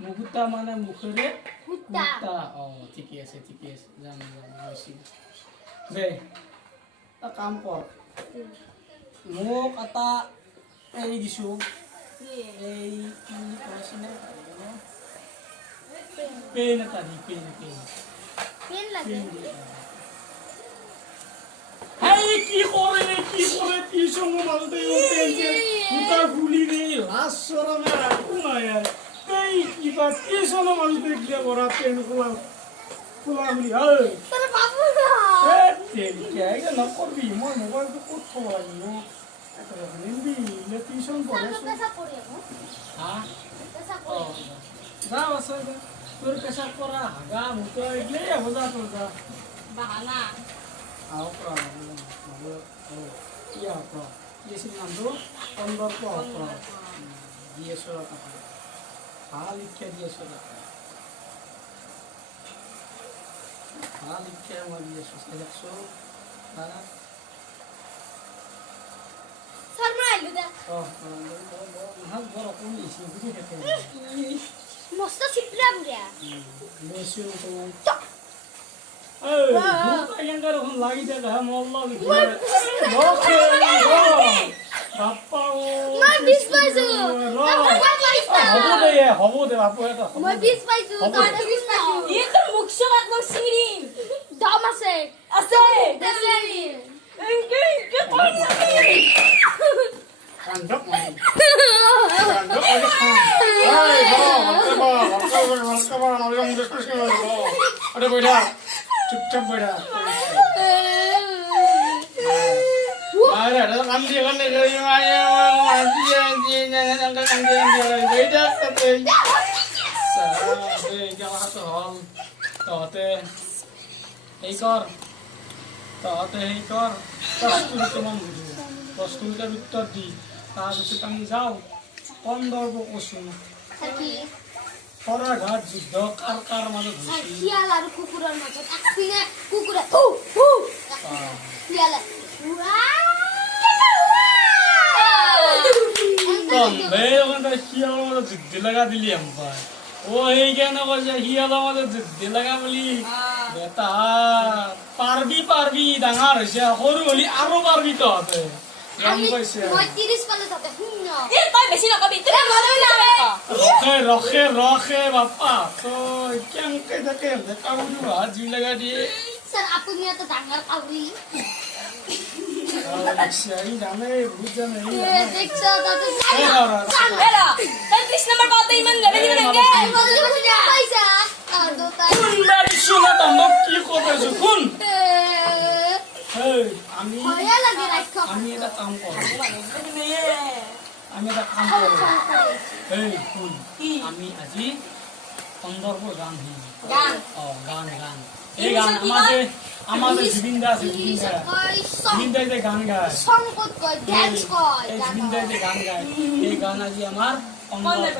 মুকুতা মানে মুখেৰে কুটা ঠিকে আছে জানো বুজিছো দে এটা কাম কৰ মোক এটা এই দিছো এই কি কৈছিলে পেন এটা দি পেন লাগে কি করে টিউশন মারতে পেনছে মুতা গুলি রে লাস্ট সরমে রাখু না यार এই কি বা টিউশন মারতে গিয়ে বড় পেন খোলা গুলি এই তোর বাবু না এ তেরি কে আইগা না করবি মোর মোবাইল তো কত লাগিও এটা হিন্দি লে টিউশন পড়ে পেশা পড়ে গো হ্যাঁ পেশা ও পড়ে যা আসলে তোর পেশা করা হাগা মুতো এগলে হজা তোর যা বাহানা आओ प्रा iya pro ये sih nando pondor pro dia surat apa hal ikya dia surat hal ikya ma dia surat so mana Sharma আইলো দা oh hal boro kuni isi buji kete মস্ত সিপলা বুড়া mesio to eh buta yang karo kon lagi jaga mollo বাপ্পা ও মই 20 পাইছো হব দে বাপু এটা মই 20 পাইছো তোৰ 20 পাইছো ই তোৰ মুখ চকাত মোৰ চিৰি দম আছে আছে দেলি এনকে Kandok main. Kandok aja kan. Hai, bawa, orang diskusi lo. Ada beda. Cukup beda. Ada kan dia dari mana dia beda tapi. Jangan satu hal. Tote. Ekor. Tote ekor. Pasti teman dulu. Pasti kita di. তাৰপিছত আমি যাওঁ কন্দৰ্প কচু থাকি সৰাঘাট যুদ্ধ কাৰ মাজত হৈছিল শিয়াল আৰু কুকুৰৰ মাজত একপিনে কুকুৰে হু হু শিয়ালে শিয়ালৰ মাজত যুদ্ধ লগা দিলি এম্পাই ও সেইকাৰণে কৈছে শিয়ালৰ মাজত যুদ্ধ লগা বুলি বেটা পাৰবি ডাঙৰ হৈছে সৰু হলি আৰু পাৰবি তহঁতে আমি 30 পালে তাতে শূন্য ই তই বেছি নকবি তোৰ মনই নাহে ৰখে বাপ্পা তই কেনেকে থাকে কাউৰী হাত জুই লগা দিয়ে স্যাৰ আপুনি এটা ডাঙৰ কাউৰী জানে বহুত জানে দেখছ তাতে এৰা তই 30 নম্বৰ পাওঁতে ইমান লেভেল দিব লাগে পইচা কি কৈছো শুন আমি ভয়া লাগে ৰাখক আমি এটা কাম কৰো এই শুন আমি আজি কন্দৰ্প গান গান গান এই গান আমাদের জুবিন দা আছে জুবিন দা যে গান গায় সংকট কয় ড্যান্স কয় এই জুবিন দা যে গান গায় এই গান আজি আমার কন্দৰ্প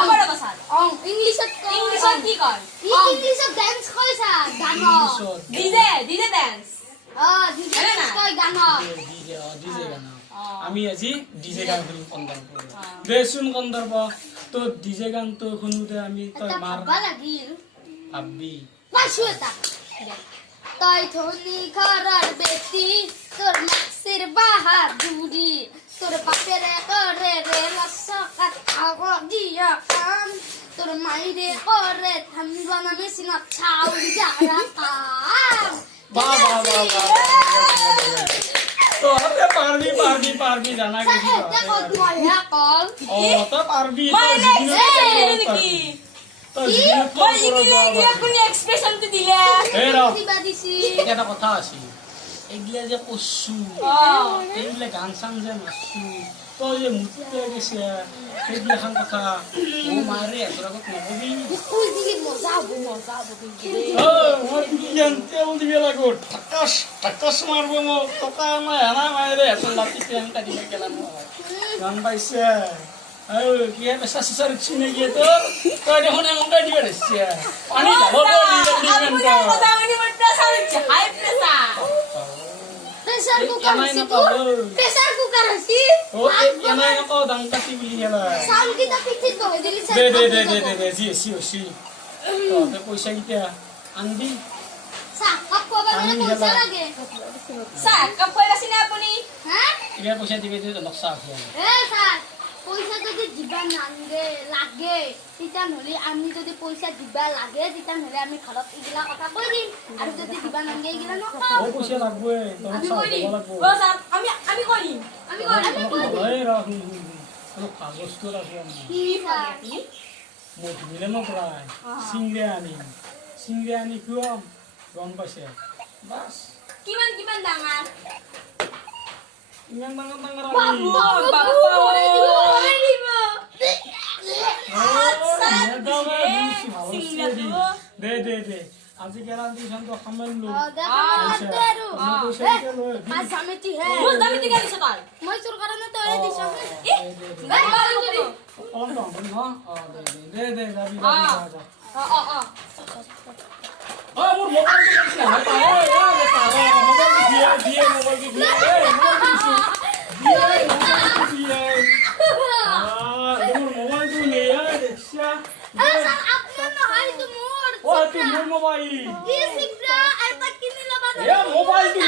আমাৰ কথা ইংলিশত কি কয় ইংলিশত ড্যান্স কয় স্যার গান ডিজে ডান্স ডিজে ড্যান্স কয় গান ডিজে গান আমি আজি ডিজে গান শুনি কন্দৰ্প দেচোন কন্দৰ্প তো ডিজে গান তো শুনোতে আমি তই মাৰ ভাল লাগিল ভাববি পাইছো এটা তই ধনী ঘৰৰ বেটি তোৰ নাচিৰ বাহাদুৰি তোৰ বাপেৰে কৰে ৰেলচকাত আগ দিয়া কাম তোৰ মাইৰে কৰে ধান বনা মেচিনত চাউল জাৰা কাম তহঁতে পাৰবি জানা কি দেখো তোমায়া কল তই পাৰবি এক্সপ্ৰেছনটো দিলে কিবা দিছি এটা কথা আছিল এইগিলা যে কচু এইগিলা গান চান যে নাচু তই যে মুতে গেছে সেইগিলাখান কথা ও মাৰে এতৰ আগত নকবি কুই দিলি মজা হ'ব মই তেল দিব লাগো ঠাকাচ মাৰব মোক টকা নাই হেনা মাৰে এতৰ লাঠি পেন কাটিব গেলা গান পাইছে কিহে পেচা চেচা ৰুচি নেকি তোৰ তই দেখোন এনেকৈ দিব ধৰিছে পানী প্ৰেছাৰ কুকাৰ আছে দাম কাটি বুলি গেলা চাউল কিটা পিঠিত বহাই দিলি দে যি হৈছি তহঁতে পইচা কেইটা আনবি চাহ কাপ খোৱাব মানে পইচা লাগে চাহ কাপ খুৱাই পাইছেনে আপুনি হা এতিয়া পইচা দিবি নক্সা এ স্যার পইচা যদি দিবা নাংগে লাগে তেতিয়াহ'লে আমি যদি পইচা দিবা লাগে তেতিয়াহ'লে আমি ঘৰত এইগিলা কথা কৈ দিম আৰু যদি দিবা নাংগে এইগিলা নকওঁ ও পইচা লাগবে তোর আমি সব কৈ দিম লাগবে অ স্যার আমি কৈ দিম আমি কৈ দিম ওই রাখি কোনো কাগজ তো রাখি আমি কি ছাৰ মুখ মিলে ন প্ৰায় সিংৰে আনি খুয়াম গম পাইছে বাস কিমান কিমান ডাঙৰ ইমান ডাঙৰ ডাঙৰ বাবু আনি বাবু দে দে দে আজি কেৰাল দিছন তো খামেন লো মাছ জামেতি হে মোৰ দামী টিকা দিছ তই মই তোৰ কাৰণে তই দিছ দে যাবি অ মোৰ মোবাইলটো দিছে দিয়ে মোবাইলটো দিয়ে মোৰ মোবাইলটো নিয়ে দেখছা আপোনাৰ নহয় এইটো মোৰ ও তুই মোৰ মোবাইল কি শিকৰা এটা কিনি লবা এ মোবাইলটো